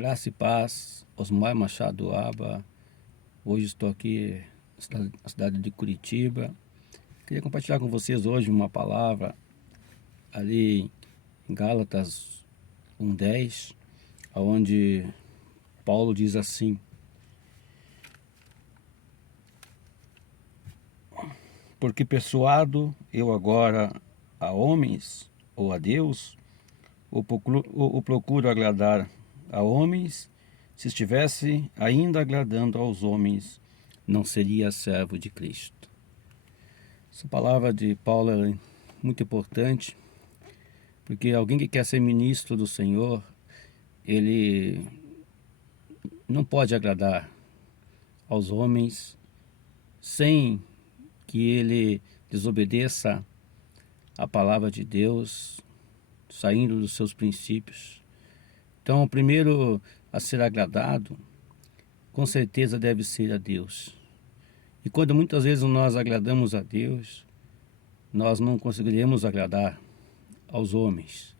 Graça e paz, Osmar Machado Aba. Hoje estou aqui na cidade de Curitiba. Queria compartilhar com vocês hoje uma palavra ali em Gálatas 1:10, onde Paulo diz assim: porque persuado eu agora a homens ou a Deus, ou procuro agradar a homens. Se estivesse ainda agradando aos homens, não seria servo de Cristo. Essa palavra de Paulo é muito importante, porque alguém que quer ser ministro do Senhor, ele não pode agradar aos homens sem que ele desobedeça a palavra de Deus, saindo dos seus princípios. Então, o primeiro a ser agradado, com certeza deve ser a Deus. E quando muitas vezes nós agradamos a Deus, nós não conseguiremos agradar aos homens.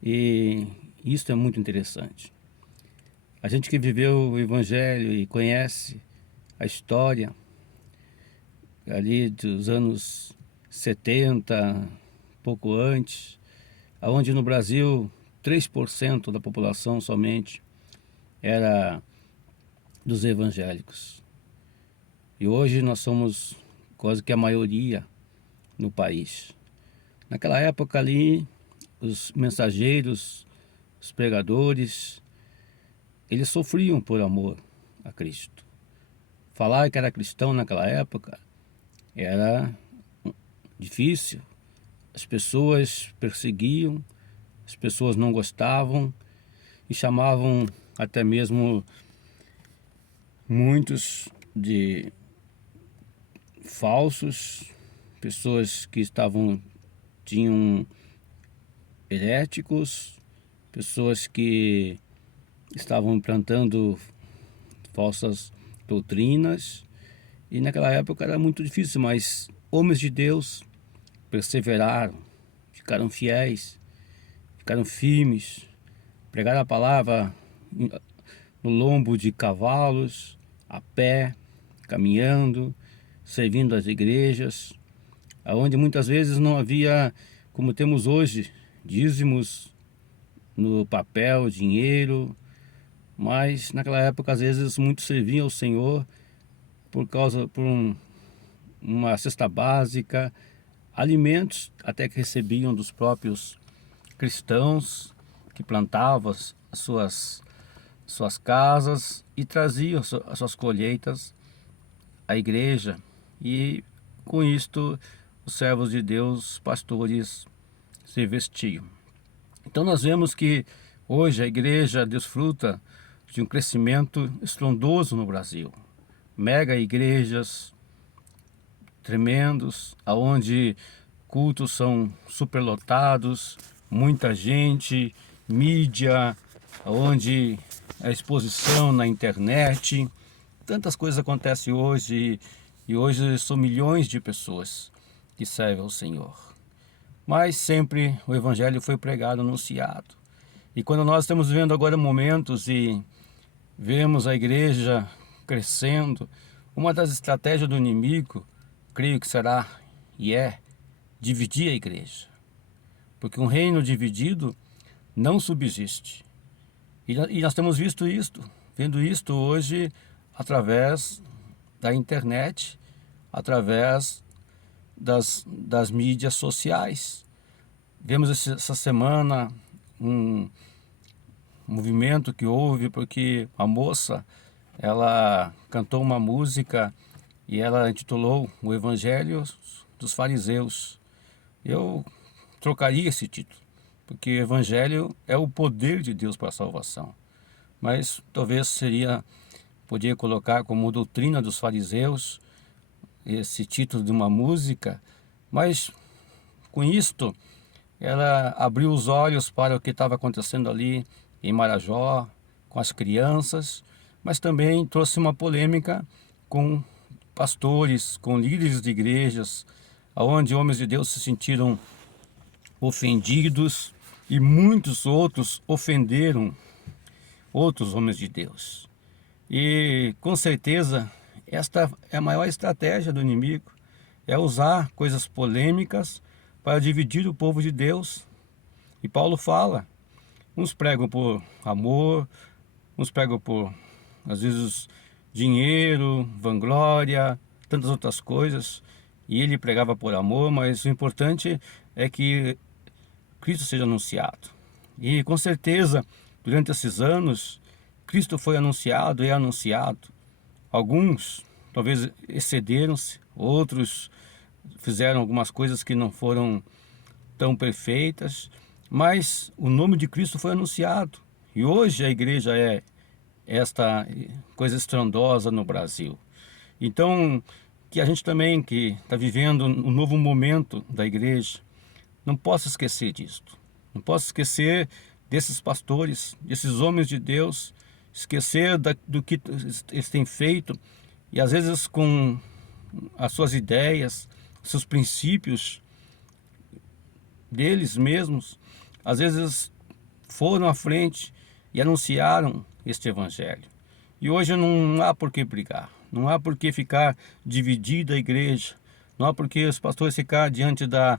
E isso é muito interessante. A gente que viveu o Evangelho e conhece a história ali dos anos 70, pouco antes, onde no Brasil 3% da população somente era dos evangélicos. E hoje nós somos quase que a maioria no país. Naquela época ali, os mensageiros, os pregadores, eles sofriam por amor a Cristo. Falar que era cristão naquela época era difícil. As pessoas perseguiam, as pessoas não gostavam e chamavam até mesmo muitos de falsos, pessoas que tinham heréticos, pessoas que estavam implantando falsas doutrinas. E naquela época era muito difícil, mas homens de Deus perseveraram, ficaram fiéis, ficaram firmes, pregaram a palavra no lombo de cavalos, a pé, caminhando, servindo as igrejas, onde muitas vezes não havia, como temos hoje, dízimos no papel, dinheiro, mas naquela época às vezes muitos serviam ao Senhor por uma cesta básica, alimentos até que recebiam dos próprios cristãos que plantavam as suas casas e traziam as suas colheitas à igreja. E com isto os servos de Deus, pastores, se vestiam. Então nós vemos que hoje a igreja desfruta de um crescimento estrondoso no Brasil. Mega igrejas tremendos, aonde cultos são superlotados, muita gente, mídia, onde a exposição na internet, tantas coisas acontecem hoje, e hoje são milhões de pessoas que servem ao Senhor. Mas sempre o Evangelho foi pregado, anunciado. E quando nós estamos vivendo agora momentos e vemos a igreja crescendo, uma das estratégias do inimigo, creio que será e é, dividir a igreja. Porque um reino dividido não subsiste. E nós temos vendo isto hoje através da internet, através das mídias sociais. Vemos essa semana um movimento que houve porque a moça, ela cantou uma música e ela intitulou o Evangelho dos Fariseus. Eu trocaria esse título, porque o Evangelho é o poder de Deus para a salvação. Mas talvez poderia colocar como doutrina dos fariseus esse título de uma música, mas com isto ela abriu os olhos para o que estava acontecendo ali em Marajó, com as crianças, mas também trouxe uma polêmica com pastores, com líderes de igrejas, onde homens de Deus se sentiram ofendidos e muitos outros ofenderam outros homens de Deus. E com certeza esta é a maior estratégia do inimigo, é usar coisas polêmicas para dividir o povo de Deus. E Paulo fala, uns pregam por amor, uns pregam por, às vezes, dinheiro, vanglória, tantas outras coisas. E ele pregava por amor, mas o importante é que Cristo seja anunciado. E com certeza, durante esses anos, Cristo foi anunciado e é anunciado. Alguns talvez excederam-se, outros fizeram algumas coisas que não foram tão perfeitas, mas o nome de Cristo foi anunciado. E hoje a igreja é esta coisa estrondosa no Brasil. Então, que a gente também, que está vivendo um novo momento da igreja, não possa esquecer disto. Não possa esquecer desses pastores, desses homens de Deus, esquecer do que eles têm feito, e às vezes com as suas ideias, seus princípios deles mesmos, às vezes foram à frente e anunciaram este evangelho. E hoje não há por que brigar, não há por que ficar dividida a igreja, não há por que os pastores ficar diante da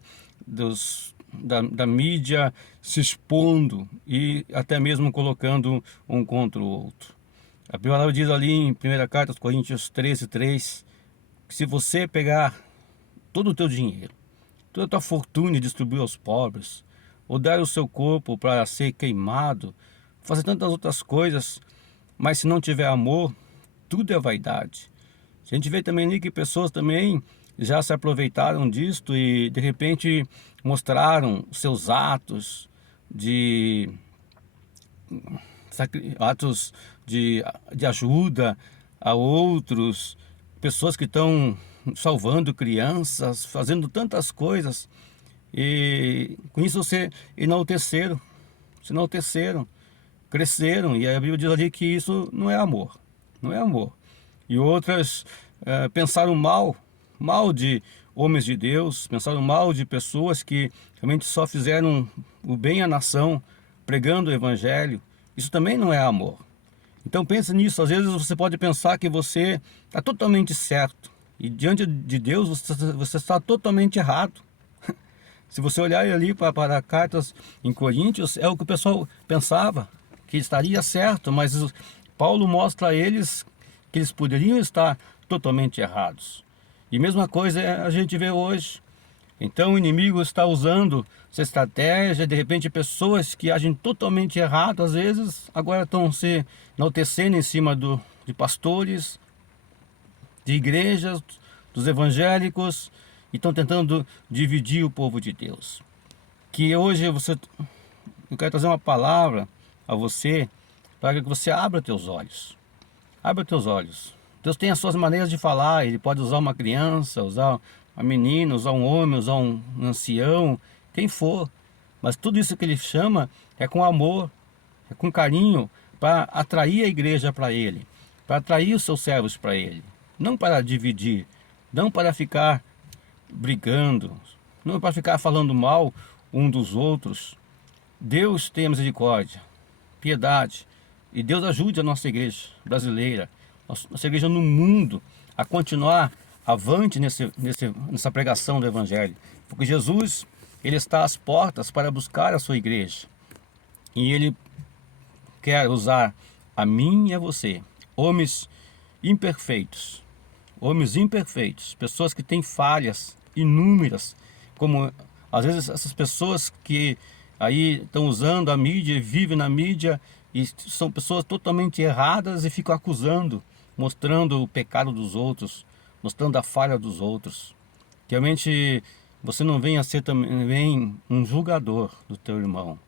mídia se expondo e até mesmo colocando um contra o outro. A palavra diz ali em 1 Carta aos Coríntios 13:3, que se você pegar todo o teu dinheiro, toda a tua fortuna e distribuir aos pobres, ou dar o seu corpo para ser queimado, fazer tantas outras coisas, mas se não tiver amor, tudo é vaidade. A gente vê também ali que pessoas também já se aproveitaram disto e de repente mostraram seus atos atos de ajuda a outros, pessoas que estão salvando crianças, fazendo tantas coisas, e com isso se enalteceram, cresceram, e a Bíblia diz ali que isso não é amor, não é amor. E outras pensaram mal de homens de Deus, pensaram mal de pessoas que realmente só fizeram o bem à nação, pregando o evangelho. Isso também não é amor. Então pense nisso, às vezes você pode pensar que você está totalmente certo, e diante de Deus você está totalmente errado. Se você olhar ali para cartas em Coríntios, é o que o pessoal pensava, que estaria certo, mas Paulo mostra a eles que eles poderiam estar totalmente errados. E mesma coisa a gente vê hoje. Então o inimigo está usando essa estratégia, de repente pessoas que agem totalmente errado, às vezes agora estão se enaltecendo em cima de pastores, de igrejas, dos evangélicos, e estão tentando dividir o povo de Deus. Que hoje eu quero trazer uma palavra a você, para que você abra teus olhos. Abra teus olhos. Deus tem as suas maneiras de falar, Ele pode usar uma criança, usar uma menina, usar um homem, usar um ancião, quem for. Mas tudo isso que Ele chama é com amor, é com carinho, para atrair a igreja para Ele, para atrair os seus servos para Ele. Não para dividir, não para ficar brigando, não para ficar falando mal um dos outros. Deus tenha misericórdia, piedade, e Deus ajude a nossa igreja brasileira, nossa igreja no mundo, a continuar avante nessa pregação do Evangelho. Porque Jesus, Ele está às portas para buscar a sua igreja. E Ele quer usar a mim e a você, homens imperfeitos, pessoas que têm falhas inúmeras, como às vezes essas pessoas que aí estão usando a mídia e vivem na mídia, e são pessoas totalmente erradas e ficam acusando, mostrando o pecado dos outros, mostrando a falha dos outros. Realmente você não venha a ser também um julgador do teu irmão.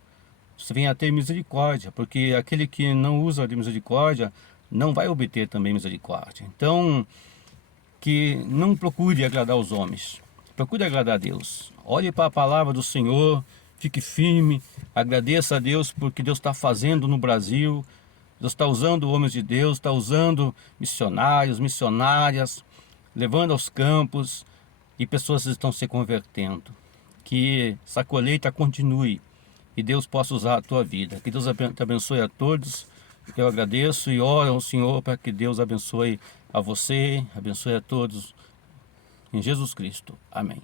Você venha a ter misericórdia, porque aquele que não usa de misericórdia não vai obter também misericórdia. Então, que não procure agradar os homens, procure agradar a Deus. Olhe para a palavra do Senhor, fique firme, agradeça a Deus porque Deus está fazendo no Brasil. Deus está usando homens de Deus, está usando missionários, missionárias, levando aos campos, e pessoas estão se convertendo. Que essa colheita continue e Deus possa usar a tua vida. Que Deus te abençoe a todos eu agradeço e oro ao Senhor para que Deus abençoe a você, abençoe a todos, em Jesus Cristo. Amém.